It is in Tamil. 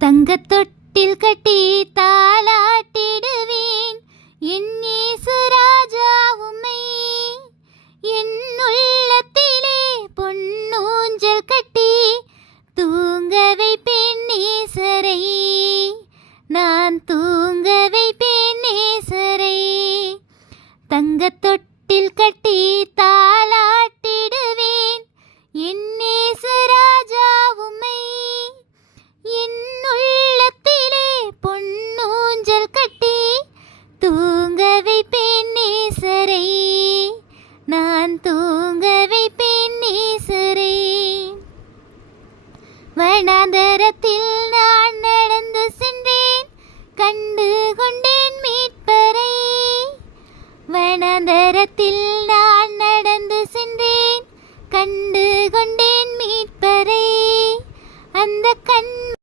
தங்கத் தொட்டில் கட்டி தாலாட்டிடுவேன் என் இயேசு ராஜா உம்மை. என் உள்ளத்திலே பொன்னூஞ்சல் கட்டி தூங்கவே